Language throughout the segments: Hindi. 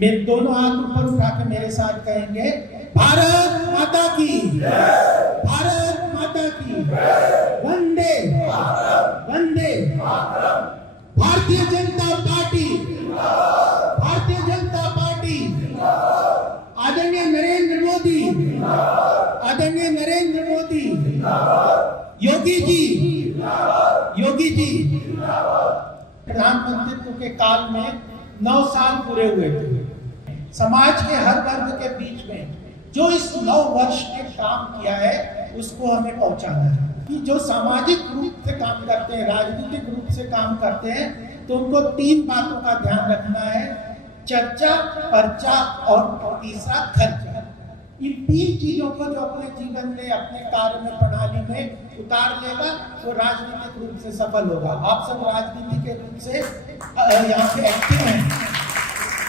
मेरे दोनों हाथ ऊपर उठा के मेरे साथ कहेंगे, भारत माता की, भारत माता की, वंदे वंदे। भारतीय जनता पार्टी, भारतीय जनता पार्टी, आदरणीय नरेंद्र मोदी, आदरणीय नरेंद्र मोदी, योगी जी, योगी जी, प्रधानमंत्री के काल में 9 साल पूरे हुए थे। समाज के हर वर्ग के बीच में जो इस 9 वर्ष ने काम किया है उसको हमें पहुंचाना है। कि जो सामाजिक रूप से काम करते हैं, राजनीतिक रूप से काम करते हैं, तो उनको 3 बातों का ध्यान रखना है, चर्चा, पर्चा और तीसरा खर्चा। इन 3 चीजों को जो अपने जीवन में, अपने कार्य में, प्रणाली में उतार लेगा वो राजनीतिक रूप से सफल होगा। आप सब राजनीति के रूप से यहाँ पे एक्टिव हैं,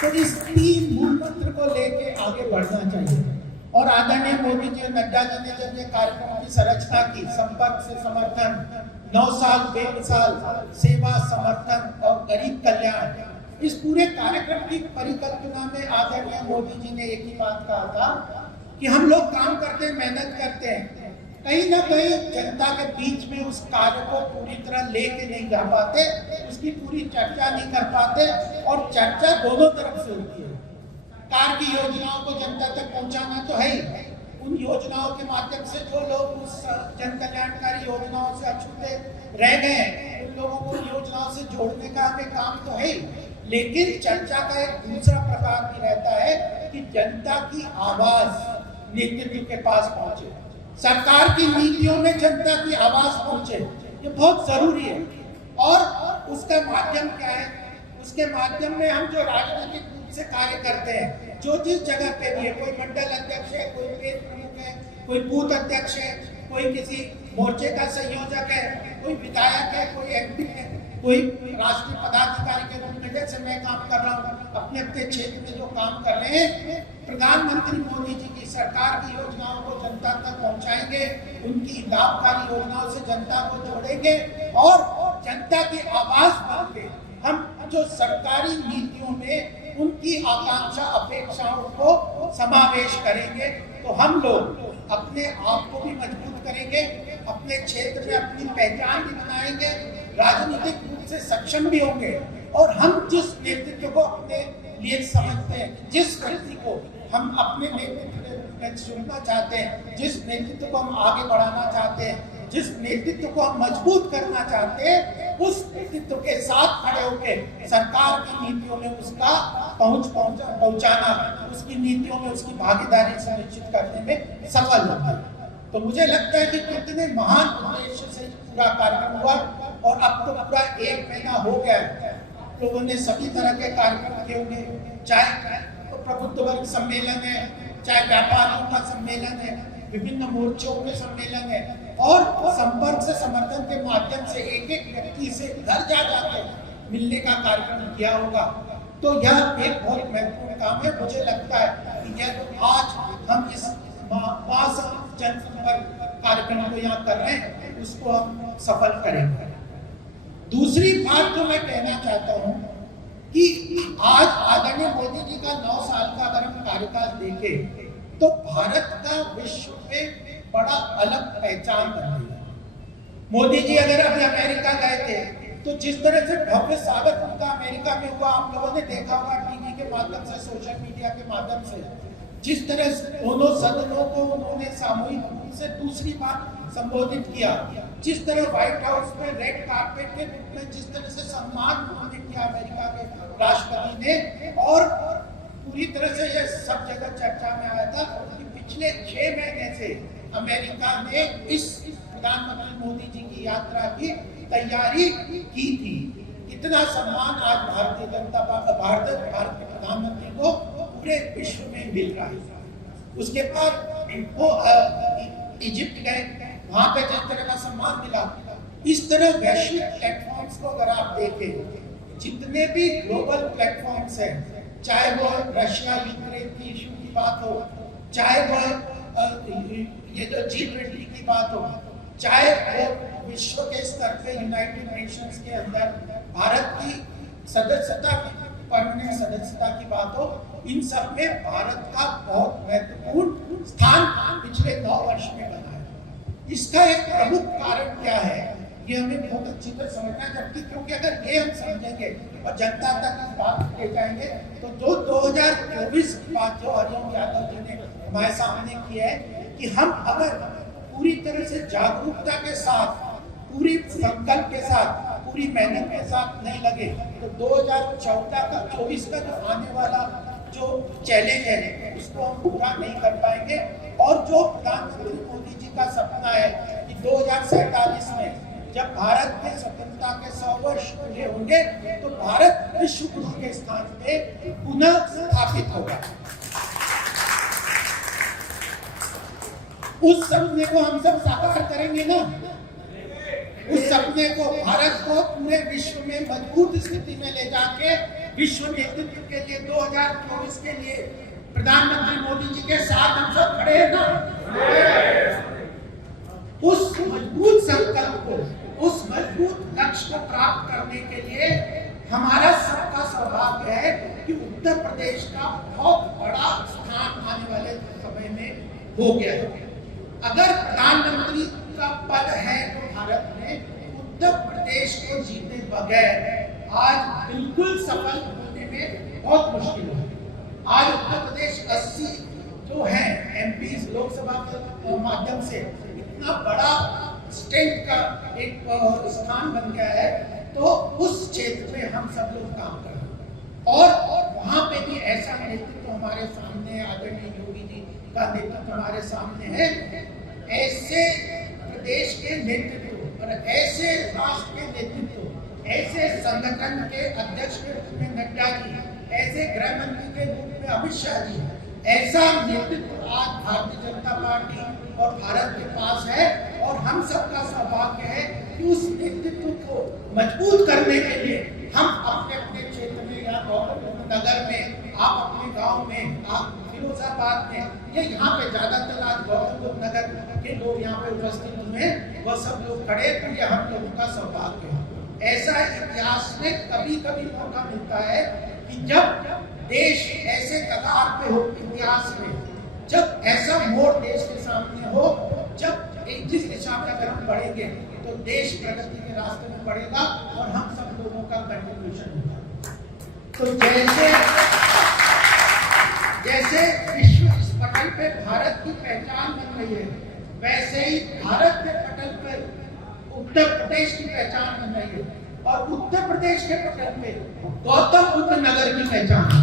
तो इस 3 मूल मंत्र को लेके आगे बढ़ना चाहिए। और आदरणीय मोदी जी, नड्डा जी ने जब ये कार्यक्रम की संरचना की, संपर्क से समर्थन, 9 साल बेमिसाल सेवा, समर्थन और गरीब कल्याण, इस पूरे कार्यक्रम की परिकल्पना में आदरणीय मोदी जी ने एक ही बात कहा था कि हम लोग काम करते हैं, मेहनत करते हैं, कहीं ना कहीं जनता के बीच में उस कार्य को पूरी तरह लेके नहीं जा पाते, उसकी पूरी चर्चा नहीं कर पाते। और चर्चा दोनों तरफ से होती है। सरकार की योजनाओं को जनता तक पहुंचाना तो है ही, उन योजनाओं के माध्यम से जो लोग उस जन कल्याणकारी योजनाओं से अछूते रह गए, उन लोगों को योजनाओं से जोड़ने का हमें काम तो है ही। लेकिन चर्चा का एक दूसरा प्रकार भी रहता है कि जनता की आवाज नेतृत्व के पास पहुंचे, सरकार की नीतियों में जनता की आवाज पहुंचे, ये बहुत जरूरी है। और उसका माध्यम क्या है? उसके माध्यम में हम जो राजनीतिक रूप से कार्य करते हैं, जो जिस जगह पे भी है, कोई मंडल अध्यक्ष है, कोई पेट प्रमुख है, कोई बूथ अध्यक्ष है, कोई किसी मोर्चे का संयोजक है, कोई विधायक है, कोई एमपी है, कोई राष्ट्रीय पदाधिकारी के रूप में जैसे मैं काम कर रहा हूँ, अपने अपने क्षेत्र में जो काम कर रहे हैं, प्रधानमंत्री मोदी जी की सरकार की योजनाओं को जनता तक पहुंचाएंगे, उनकी लाभकारी योजनाओं से जनता को जोड़ेंगे और जनता की आवाज बनके हम जो सरकारी नीतियों में उनकी आकांक्षा, अपेक्षाओं को समावेश करेंगे, तो हम लोग अपने आप को भी मजबूत करेंगे, अपने क्षेत्र में अपनी पहचान भी बनाएंगे, राजनीतिक रूप से सक्षम भी होंगे। और हम जिस नेतृत्व को अपने लिए समझते हैं, जिस व्यक्ति को हम अपने नेतृत्व में चुनना चाहते हैं, जिस नेतृत्व को हम आगे बढ़ाना चाहते हैं, जिस नेतृत्व को हम मजबूत करना चाहते हैं, उस नेतृत्व के साथ खड़े होकर सरकार की नीतियों में उसका पहुंचाना, उसकी नीतियों में उसकी भागीदारी सुनिश्चित करने में सफल होता है। तो मुझे लगता है कि कितने महान उद्देश्य से पूरा कार्यक्रम हुआ और अब तो पूरा 1 महीना हो गया है। लोगों ने सभी तरह के कार्यक्रम किए होंगे, चाहे तो प्रबुद्ध वर्ग सम्मेलन है, चाहे व्यापारियों का सम्मेलन है, विभिन्न मोर्चों के सम्मेलन है, और संपर्क से समर्थन के माध्यम से एक-एक व्यक्ति से घर जा जाके मिलने का कार्यक्रम किया होगा। तो यह एक बहुत महत्वपूर्ण काम है। मुझे लगता है कि यह आज हम इस जनसंपर्क कार्यक्रम को यहाँ कर रहे हैं, उसको हम सफल करेंगे। दूसरी बात जो मैं कहना चाहता हूँ कि आज आदरणीय मोदी जी का 9 साल का अगर हम कार्यकाल देखें, तो भारत का विश्व में बड़ा अलग पहचान बन गई है। मोदी जी अगर अभी अमेरिका गए थे, तो जिस तरह से भव्य स्वागत उनका अमेरिका में हुआ, आप लोगों ने देखा होगा टीवी के माध्यम से, सोशल मीडिया के माध्यम से, जिस तरह से दोनों सदनों को उन्होंने सामूहिक रूप से दूसरी बार संबोधित किया, जिस तरह व्हाइट हाउस में रेड कार्पेट के रूप में जिस तरह से सम्मान उन्होंने किया अमेरिका के राष्ट्रपति ने, और पूरी तरह से यह सब जगह चर्चा में आया था कि पिछले 6 महीने से अमेरिका ने इस प्रधानमंत्री मोदी जी की यात्रा की तैयारी की थी। इतना सम्मान आज भारत के प्रधानमंत्री को पूरे विश्व में मिल रहा है। उसके बाद वो इजिप्ट गए, वहां पे जिस तरह का सम्मान मिला, इस तरह वैश्विक प्लेटफॉर्म्स को अगर आप देखें, जितने भी ग्लोबल प्लेटफॉर्म्स हैं, चाहे वो रशिया यूक्रेन की इशू की बात हो, चाहे वो ये जो G20 की बात हो, चाहे वो विश्व के स्तर पे यूनाइटेड नेशंस के अंदर भारत की सदस्यता, परमानेंट सदस्यता की बात हो, इन सब में भारत का बहुत महत्वपूर्ण स्थान पिछले 9 वर्ष में बना है। इसका एक प्रमुख कारण क्या है, ये हमें बहुत अच्छी तरह समझना है, जबकि क्योंकि अगर ये हम समझेंगे और जनता तक इस बात ले जाएंगे तो जो 2024 की बात जो हरिओम यादव जी ने हमारे सामने की है कि हम अगर पूरी तरह से जागरूकता के साथ, पूरी संकल्प के साथ, पूरी मेहनत के साथ नहीं लगे तो 2014 का 24 का जो आने वाला जो चैलेंज है उसको हम पूरा नहीं कर पाएंगे। और जो प्रधानमंत्री मोदी जी का सपना है कि 2047 में जब भारत में स्वतंत्रता के 100 वर्ष पूरे होंगे तो भारत विश्व गुरु के स्थान पे पुनः स्थापित होगा। उस सपने को हम सब साकार करेंगे ना। उस सपने को, भारत को पूरे विश्व में मजबूत स्थिति में ले जाके विश्व नेतृत्व के लिए 2024 के लिए प्रधानमंत्री मोदी जी के साथ हम सब खड़े हैं ना। उस मजबूत संकल्प को, उस मजबूत लक्ष्य को प्राप्त करने के लिए हमारा सबका सौभाग्य है कि उत्तर प्रदेश का बहुत बड़ा स्थान आने वाले समय में हो गया है। अगर प्रधानमंत्री का पद है तो भारत में उत्तर प्रदेश को जीते बगैर आज बिल्कुल सफल होने में बहुत मुश्किल है। आज उत्तर प्रदेश 80 जो है एमपी लोकसभा के माध्यम से इतना बड़ा स्टेट का एक स्थान बन गया है, तो उस क्षेत्र में हम सब लोग काम कर रहे हैं और वहां पे भी ऐसा नेतृत्व हमारे सामने, आदरणीय योगी जी का नेतृत्व हमारे सामने है। ऐसे प्रदेश के नेतृत्व और ऐसे राष्ट्र के नेतृत्व, ऐसे संगठन के अध्यक्ष के रूप में नड्डा जी, ऐसे गृह मंत्री के रूप में अमित शाह जी, ऐसा नेतृत्व आज भारतीय जनता पार्टी और भारत के पास है। और हम सबका सौभाग्य है कि उस नेतृत्व को मजबूत करने के लिए हम अपने अपने क्षेत्र में या गौतम नगर में, आप अपने गांव में, आप फिरोजाबाद में, ये यहाँ पे ज्यादातर आज गौतम नगर के लोग यहाँ पे उपस्थित हुए, वह सब लोग खड़े, तो ये हम लोगों का सौभाग्य है। ऐसा इतिहास में कभी कभी मौका मिलता है कि जब देश ऐसे कगार पे हो इतिहास में, जब ऐसा मोड़ देश के सामने हो, जब एक जिस दिशा में अगर हम बढ़ेंगे तो देश प्रगति के रास्ते में बढ़ेगा और हम सब लोगों का कंट्रीब्यूशन होगा। तो जैसे विश्व इस पटल पे भारत की पहचान बन रही है, वैसे ही भारत के पटल पर उत्तर प्रदेश की पहचान बन रही है और उत्तर प्रदेश के पटल पे गौतम बुद्ध नगर की पहचान है।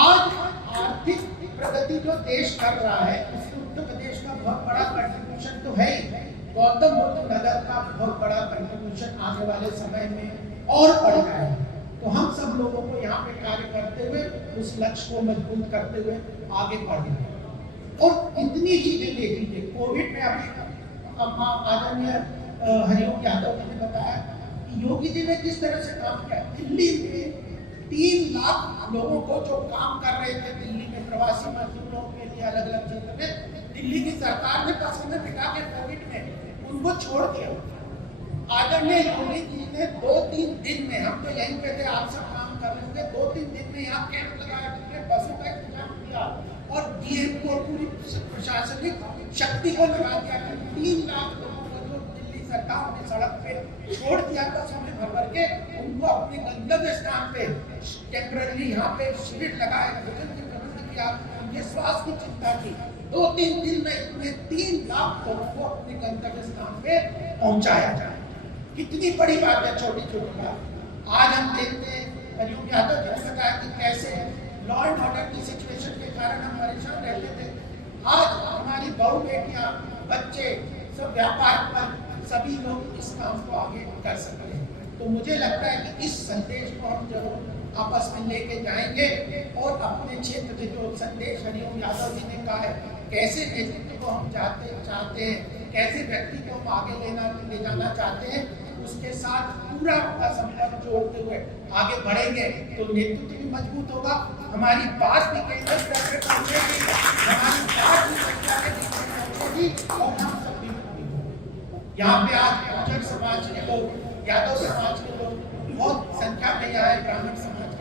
आज आर्थिक प्रगति जो देश कर रहा है उसमें उत्तर प्रदेश का बहुत बड़ा कंट्रीब्यूशन तो है ही, गौतम बुद्ध नगर का बहुत बड़ा कंट्रीब्यूशन आने वाले समय में और बढ़ जाएगा। तो हम सब लोगों को यहाँ पे कार्य करते हुए उस लक्ष्य को मजबूत करते हुए आगे बढ़ेंगे। और इतनी चीजें देख लीजिए, कोविड में अभी आदरणीय हरिओम यादव जी ने बताया कि योगी जी ने किस तरह से काम किया। दिल्ली में 3 लाख लोगों को जो काम कर रहे थे दिल्ली में, प्रवासी मजदूरों के लिए अलग अलग क्षेत्र में, दिल्ली की सरकार ने पसंद दिखा के कोविड में उनको छोड़ दिया। आदरणीय योगी जी ने 2-3 दिन में, हम तो यहीं पे थे, आप सब काम कर रहे थे, 2-3 दिन में यहाँ कैंप लगाया, बसों का इंतजाम किया और डीएम को पूरी प्रशासनिक शक्ति को लगा दिया कि 3 लाख लोगों को जो दिल्ली सरकार ने सड़क पे छोड़ दिया बसों में भर के, उनको अपने गंतव्य स्थान पे टेम्पररी यहाँ पे शिविर लगाए, भोजन की प्रबंध किया, उनके स्वास्थ्य की चिंता की। 2-3 दिन में इतने 3 लाख लोगों को अपने गंतव्य स्थान पे पहुंचाया जाए। कितनी बड़ी बात है, छोटी छोटी बात। आज हम देखते हैं, हरिओम यादव जी ने बताया कि कैसे लॉ एंड ऑर्डर की सिचुएशन के कारण हम परेशान रहते थे। आज हमारी बहू बेटियां, बच्चे सब व्यापार पर सभी लोग इस काम को आगे कर सकते हैं। तो मुझे लगता है कि इस संदेश को हम जरूर आपस में लेके जाएंगे और अपने क्षेत्र के जो संदेश हरिओम यादव जी ने कहा है, कैसे नेतृत्व को हम चाहते हैं, कैसे व्यक्ति को हम आगे ले जाना चाहते हैं, उसके साथ पूरा अपना संपर्क जोड़ते हुए आगे बढ़ेंगे तो नेतृत्व भी मजबूत होगा, हमारी बात भी केंद्र स्तर पे पहुंचेगी, हमारी बात भी संख्या के बीच में पहुंचेगी और हम सब भी यहाँ पे आज गुर्जर समाज के लोग, यादव समाज के लोग बहुत संख्या में यहाँ है, ब्राह्मण समाज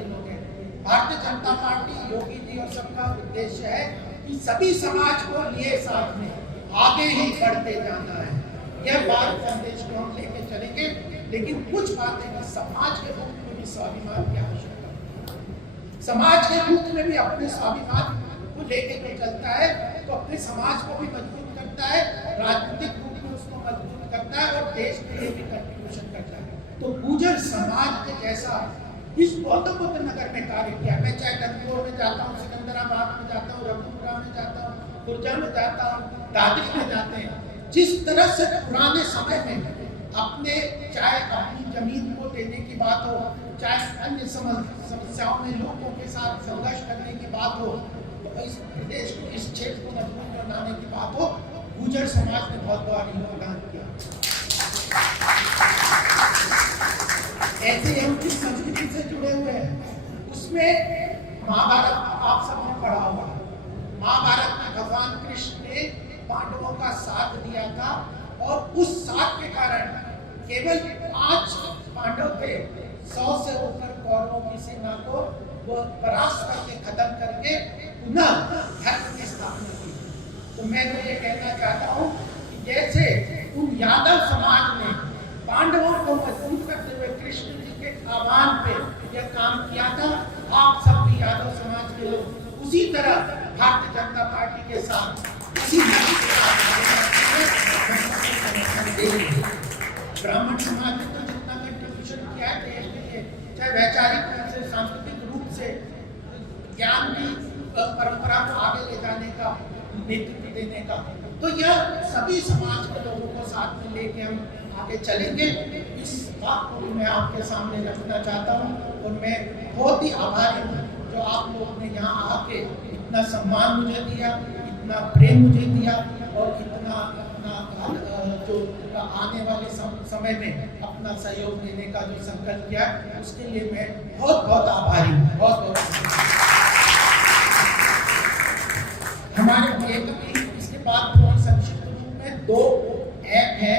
भारतीय जनता पार्टी, योगी जी और सबका उद्देश्य है कि सभी समाज को लिए साथ में आगे ही बढ़ते जाना है। यह बात संदेश को हम लेके चलेंगे, लेकिन कुछ बातें कि समाज के रूप में भी स्वाभिमान की आवश्यकता है। समाज के रूप में भी अपने स्वाभिमान को लेके जो चलता है तो अपने समाज को भी मजबूत करता है, राजनीतिक रूप में उसको मजबूत करता है और देश के लिए भी कंट्रीब्यूशन करता है। तो गुर्जर समाज के जैसा इस गौतम बुद्ध नगर में कार्य किया। मैं चाहे गंगोर में जाता हूँ, सिकंदराबाद में जाता हूँ, रघुपुरा में जाता हूँ, खुर्जा में जाता हूँ, दादरी में जाते हैं। जिस तरह से पुराने समय में अपने चाहे अपनी जमीन को देने की बात हो, चाहे अन्य समस्याओं में लोगों के साथ संघर्ष करने की बात हो, तो इस प्रदेश को, इस क्षेत्र को मजबूत बनाने की बात हो, गुर्जर समाज ने बहुत बड़ा योगदान किया। ऐसे हम जिस संस्कृति से जुड़े हुए हैं उसमें महाभारत आप सबने पढ़ा होगा। महाभारत में भगवान कृष्ण ने पांडवों का साथ दिया था और उस साथ के कारण केवल 5 पांडव थे, 100 से ऊपर कौरवों की सेना को वो परास्त करके खत्म करके पुनः धर्म की स्थापना की। तो मैं तो ये कहना चाहता हूँ कि जैसे उन यादव समाज ने पांडवों को मजबूत करते हुए कृष्ण जी के आह्वान पे यह काम किया था, आप सब भी यादव समाज के लोग उसी तरह भारतीय जनता पार्टी के साथ ब्राह्मण समाज ने तो जितना कंट्रीब्यूशन किया है देश के लिए, चाहे वैचारिक रूप से, सांस्कृतिक रूप से, ज्ञान की परंपरा को आगे ले जाने का, नेतृत्व देने का, तो यह सभी समाज के लोगों को साथ में लेके हम आगे चलेंगे। इस बात को भी मैं आपके सामने रखना चाहता हूँ और मैं बहुत ही आभारी हूँ जो आप लोगों ने यहाँ आके इतना सम्मान मुझे दिया, इतना प्रेम मुझे दिया और इतना जो आने वाले समय में अपना सहयोग देने का जो संकल्प किया, उसके लिए मैं बहुत बहुत आभारी हूँ। बहुत बहुत हमारे इसके बाद संक्षिप्त रूप में 2 ऐप है,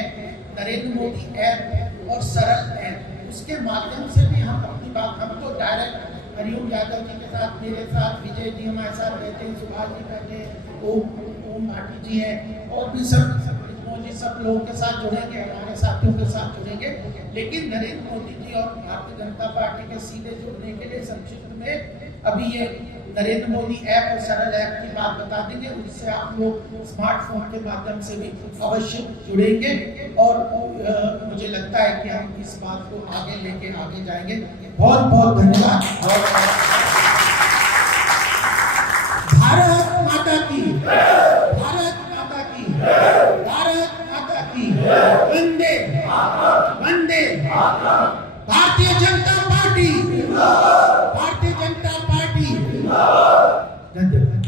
नरेंद्र मोदी ऐप और सरल ऐप। उसके माध्यम से भी हम अपनी बात, हम तो डायरेक्ट हरिओम यादव जी के साथ, मेरे साथ विजय जी हमारे साथ रहते हैं, सुभाष जी बैठे हैं, ओम भाटी जी हैं और भी सब लोगों के साथ जुड़ेंगे, हमारे साथियों के साथ जुड़ेंगे। लेकिन नरेंद्र मोदी जी और भारतीय जनता पार्टी के सीधे जुड़ने के लिए संक्षिप्त में अभी ये नरेंद्र मोदी ऐप और सरल ऐप की बात बता देंगे। उससे आप लोग स्मार्टफोन के माध्यम से भी अवश्य जुड़ेंगे और मुझे लगता है कि हम इस बात को आगे लेके आगे जाएंगे। बहुत बहुत धन्यवाद। भारत माता की, भारत माता की, भारत माता की, वंदे वंदे। Bharatiya Janata party, Bharatiya Janata party. धन्यवाद।